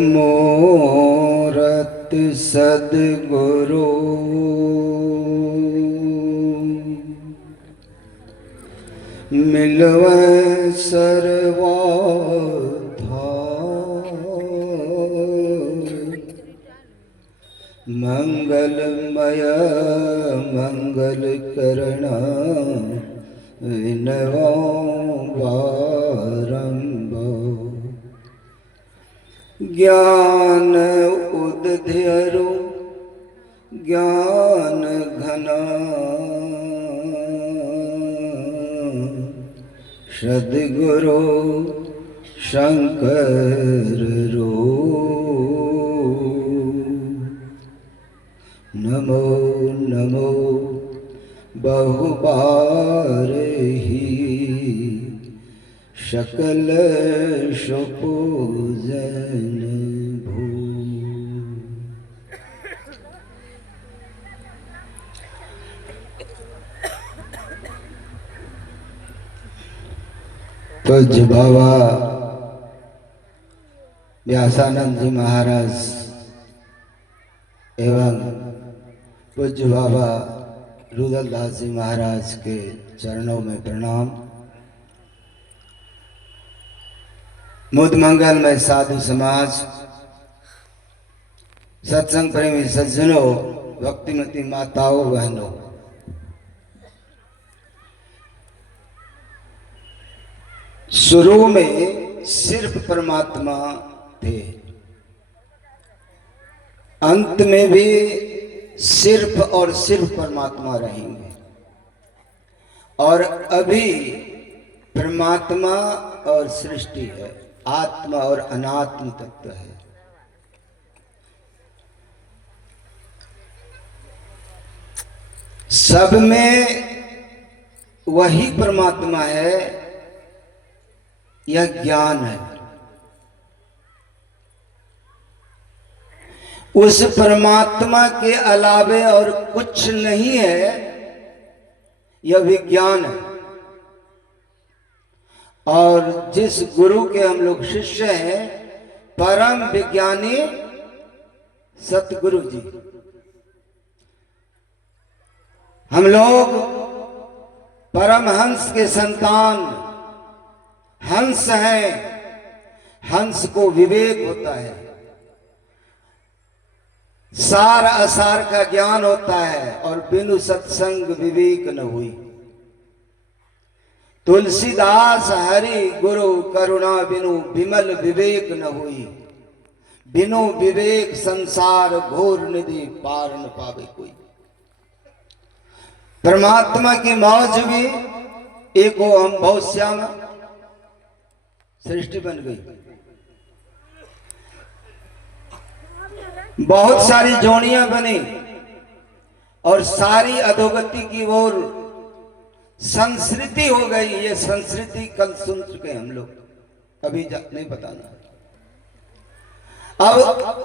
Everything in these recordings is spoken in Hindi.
मूरत सदगुरु मिलव सर्वाधा मंगलमय मंगल करण विनवा बारंभ ज्ञान उदध्यरु ज्ञान घना सद्गुरु शंकर रो नमो नमो बहुबार ही शकल सुपूजन भू। पूज्य बाबा व्यासानंद जी महाराज एवं पूज्य बाबा रुद्रदास जी महाराज के चरणों में प्रणाम। मुद मंगल में साधु समाज, सत्संग प्रेमी सज्जनों, भक्तिमती माताओं बहनों, शुरू में सिर्फ परमात्मा थे, अंत में भी सिर्फ और सिर्फ परमात्मा रहेंगे। और अभी परमात्मा और सृष्टि है, आत्मा और अनात्म तत्व है। सब में वही परमात्मा है, यह ज्ञान है। उस परमात्मा के अलावे और कुछ नहीं है, यह विज्ञान है। और जिस गुरु के हम लोग शिष्य हैं, परम विज्ञानी सतगुरु जी, हम लोग परमहंस के संतान हंस हैं। हंस को विवेक होता है, सार असार का ज्ञान होता है, और बिनु सत्संग विवेक न हुई। तुलसीदास हरि गुरु करुणा बिनु विमल विवेक न हुई। बिनु विवेक संसार घोर निधि पार न पावे कोई। परमात्मा की मौज भी एको हम बहुत श्याम सृष्टि बन गई। बहुत सारी जोड़ियां बनी और सारी अधोगति की ओर संस्कृति हो गई। ये संस्कृति कल सुन चुके हम लोग, अभी नहीं बताना। अब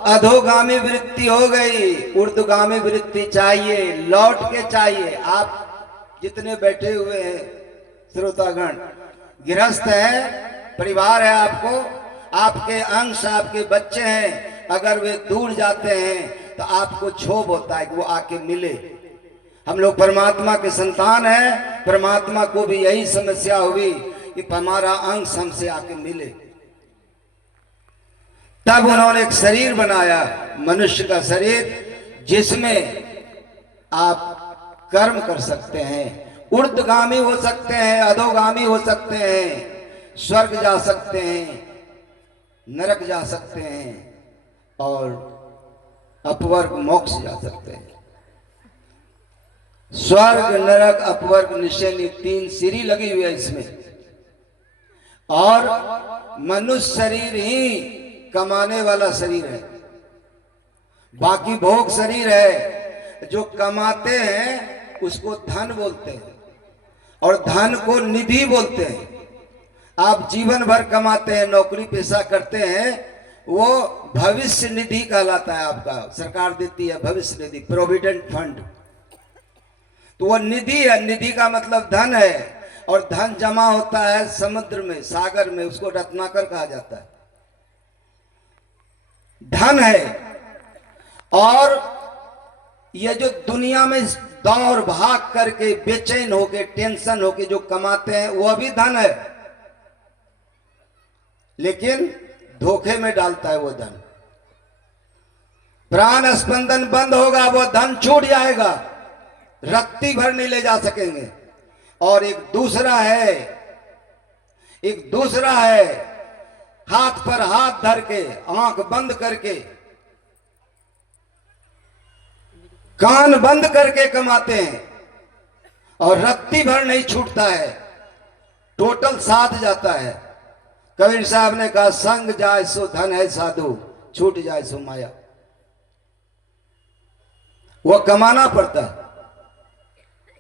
अधोगामी वृत्ति हो गई, ऊर्ध्वगामी वृत्ति चाहिए, लौट के चाहिए। आप जितने बैठे हुए हैं श्रोतागण, गृहस्थ है, परिवार है, आपको आपके अंश, आपके बच्चे हैं, अगर वे दूर जाते हैं तो आपको क्षोभ होता है कि वो आके मिले। हम लोग परमात्मा के संतान हैं, परमात्मा को भी यही समस्या हुई कि हमारा अंश हमसे आके मिले। तब उन्होंने एक शरीर बनाया, मनुष्य का शरीर, जिसमें आप कर्म कर सकते हैं, ऊर्ध्वगामी हो सकते हैं, अधोगामी हो सकते हैं, स्वर्ग जा सकते हैं, नरक जा सकते हैं, और अपवर्ग मोक्ष जा सकते हैं। स्वर्ग नरक अपवर्ग निश्चय तीन सीढ़ी लगी हुई है इसमें। और मनुष्य शरीर ही कमाने वाला शरीर है, बाकी भोग शरीर है। जो कमाते हैं उसको धन बोलते हैं, और धन को निधि बोलते हैं। आप जीवन भर कमाते हैं, नौकरी पेशा करते हैं, वो भविष्य निधि कहलाता है। आपका सरकार देती है भविष्य निधि, प्रोविडेंट फंड। तो वो निधि है, निधि का मतलब धन है। और धन जमा होता है समुद्र में, सागर में, उसको रत्नाकर कहा जाता है। धन है। और ये जो दुनिया में दौड़ भाग करके बेचैन होके टेंशन होके जो कमाते हैं वह भी धन है, लेकिन धोखे में डालता है वो धन। प्राण स्पंदन बंद होगा, वो धन छूट जाएगा, रत्ती भर नहीं ले जा सकेंगे। और एक दूसरा है हाथ पर हाथ धर के आंख बंद करके कान बंद करके कमाते हैं और रत्ती भर नहीं छूटता है, टोटल साथ जाता है। कबीर साहब ने कहा संग जाए सो धन है साधु, छूट जाए सो माया। वो कमाना पड़ता है,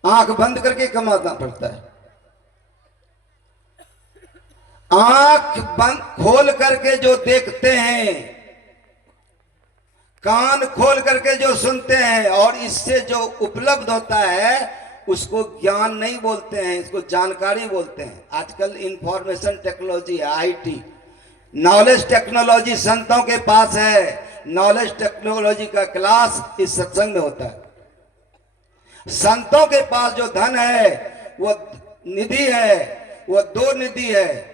आंख बंद करके कमाना पड़ता है। आंख बंद खोल करके जो देखते हैं, कान खोल करके जो सुनते हैं और इससे जो उपलब्ध होता है उसको ज्ञान नहीं बोलते हैं, इसको जानकारी बोलते हैं। आजकल इंफॉर्मेशन टेक्नोलॉजी है, आईटी, नॉलेज टेक्नोलॉजी संतों के पास है। नॉलेज टेक्नोलॉजी का क्लास इस सत्संग में होता है। संतों के पास जो धन है वो निधि है, वो दो निधि है,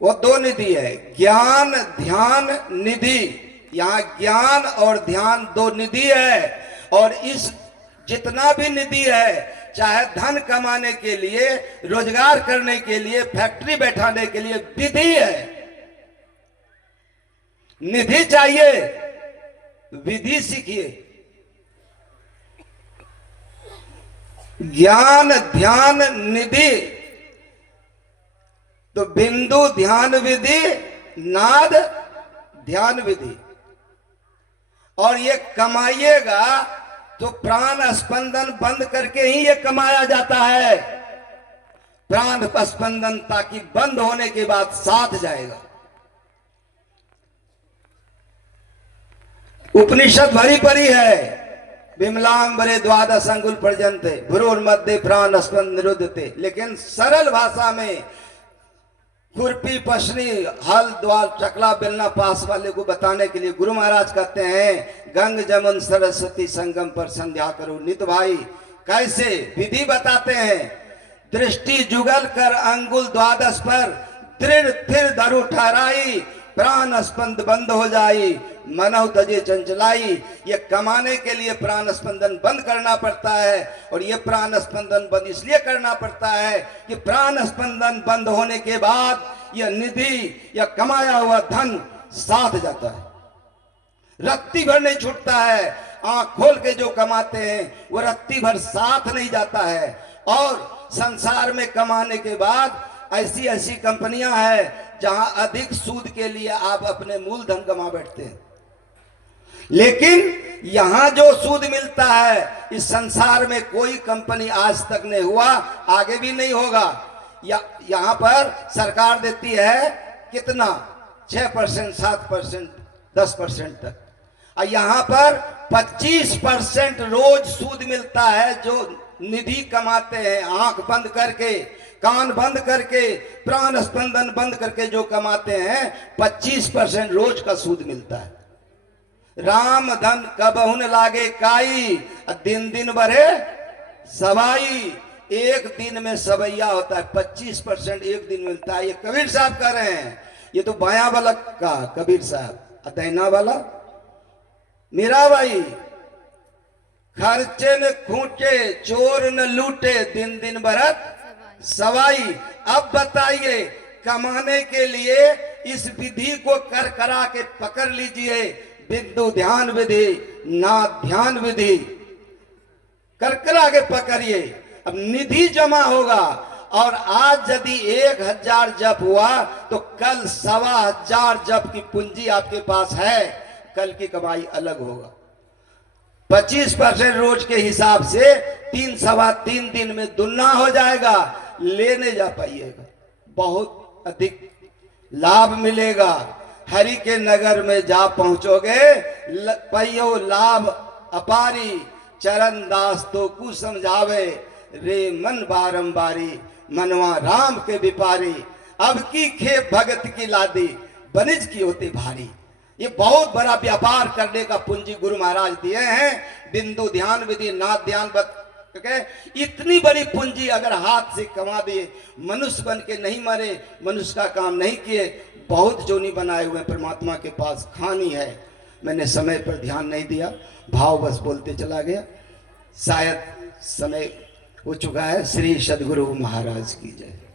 वो दो निधि है, ज्ञान ध्यान निधि। यहां ज्ञान और ध्यान दो निधि है। और इस जितना भी निधि है, चाहे धन कमाने के लिए, रोजगार करने के लिए, फैक्ट्री बैठाने के लिए विधि है। निधि चाहिए, विधि सीखिए। ज्ञान ध्यान निधि, तो बिंदु ध्यान विधि, नाद ध्यान विधि। और ये कमाइएगा तो प्राण स्पंदन बंद करके ही ये कमाया जाता है। प्राण स्पंदन ताकि बंद होने के बाद साथ जाएगा। उपनिषद भरी परी है, विमलांबरे द्वादश अंगुल पर्यंते भ्रूर्मध्ये प्राण स्पंद निरुद्धते। लेकिन सरल भाषा में खुरपी पसनी हल द्वार चकला बेलना पास वाले को बताने के लिए गुरु महाराज कहते हैं गंग जमुन सरस्वती संगम पर संध्या करो नित भाई। कैसे विधि बताते हैं, दृष्टि जुगल कर अंगुल द्वादश पर दृढ़ थिर धरु ठहराई, प्राण स्पंद बंद हो जाई, मनव तजे चंचलाई। ये कमाने के लिए प्राण स्पंदन बंद करना पड़ता है। और ये प्राण स्पंदन बंद इसलिए करना पड़ता है कि प्राण स्पंदन बंद होने के बाद यह निधि या कमाया हुआ धन साथ जाता है, रत्ती भर नहीं छूटता है। आंख खोल के जो कमाते हैं वो रत्ती भर साथ नहीं जाता है। और संसार में कमाने के बाद ऐसी ऐसी कंपनियां हैं जहां अधिक सूद के लिए आप अपने मूलधन गंवा बैठते हैं। लेकिन यहां जो सूद मिलता है इस संसार में कोई कंपनी आज तक नहीं हुआ, आगे भी नहीं होगा। यहां पर सरकार देती है कितना, 6%, 7%, 10% तक। और यहां पर 25% रोज सूद मिलता है। जो निधि कमाते हैं आंख बंद करके, कान बंद करके, प्राण स्पंदन बंद करके जो कमाते हैं 25% रोज का सूद मिलता है। राम धन कबहुन लागे काई, दिन दिन बढ़े सवाई। एक दिन में सवैया होता है, 25% एक दिन मिलता है। ये कबीर साहब कह रहे हैं, ये तो बाया वाला का कबीर साहब, अतैना वाला मीरा भाई। खर्चे न खूंटे चोर न लूटे, दिन दिन बरत सवाई। अब बताइए, कमाने के लिए इस विधि को कर करा के पकड़ लीजिए, बिंदु ध्यान विधि, नाद ध्यान विधि, कर करा के पकड़िए। अब निधि जमा होगा। और आज यदि 1000 जप हुआ तो कल 1500 जप की पूंजी आपके पास है, कल की कमाई अलग होगा। 25% रोज के हिसाब से 3-3.25 दिन में दुगना हो जाएगा। लेने जा पाइएगा, बहुत अधिक लाभ मिलेगा। हरि के नगर में जा पहुंचोगे, पइयो लाभ अपारी, चरण दास तो कु समझावे, रे मन बारंबारी, मनवा राम के विपारी। अब की खेप भगत की लादी, वनिज की होती भारी। ये बहुत बड़ा व्यापार करने का पूंजी गुरु महाराज दिए हैं। बिंदु ध्यान विधि नाथ ध्यान इतनी बड़ी पूंजी अगर हाथ से कमा दिए, मनुष्य बन के नहीं मरे, मनुष्य का काम नहीं किए, बहुत जोनी बनाए हुए परमात्मा के पास खानी है। मैंने समय पर ध्यान नहीं दिया, भाव बस बोलते चला गया। शायद समय हो चुका है। श्री सद्गुरु महाराज की जय।